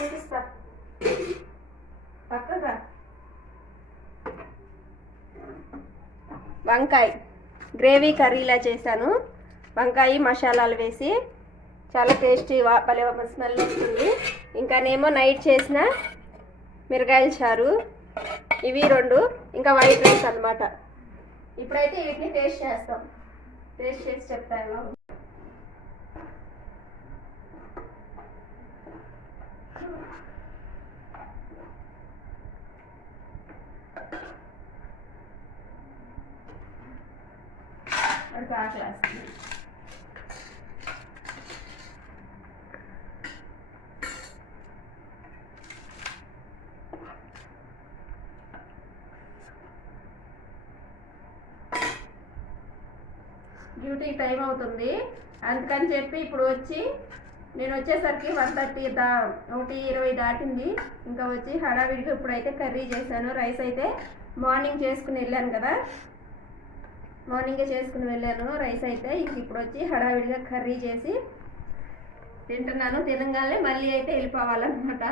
చూపిస్తా పక్కగా. వంకాయ గ్రేవీ కర్రీలా చేశాను. వంకాయ మసాలాలు వేసి చాలా టేస్టీ భలే స్మెల్ వస్తుంది. ఇంకానేమో నైట్ చేసిన మిరగాయల చారు, ఇవి 2, ఇంకా వైట్ రైస్ అన్నమాట. ఇప్పుడైతే వీటిని టేస్ట్ చేస్తాం. టేస్ట్ చేసి చెప్తాను. క్లాస్ డ్యూటీ టైం అవుతుంది, అందుకని చెప్పి ఇప్పుడు వచ్చి నేను వచ్చేసరికి 1:30 1:20 దాటింది. ఇంకా వచ్చి హడావిడిగా ఇప్పుడైతే కర్రీ చేశాను. రైస్ అయితే మార్నింగ్ చేసుకుని వెళ్ళాను కదా, మార్నింగే చేసుకుని వెళ్ళాను రైస్ అయితే. ఇప్పుడు వచ్చి హడావిడిగా కర్రీ చేసి తింటున్నాను. తినగానే మళ్ళీ అయితే వెళ్ళిపోవాలన్నమాట.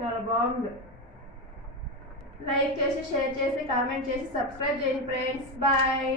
చాలా బాగుంది. లైక్ చేసి, షేర్ చేసి, కామెంట్ చేసి, సబ్స్క్రైబ్ చేయండి ఫ్రెండ్స్. బాయ్.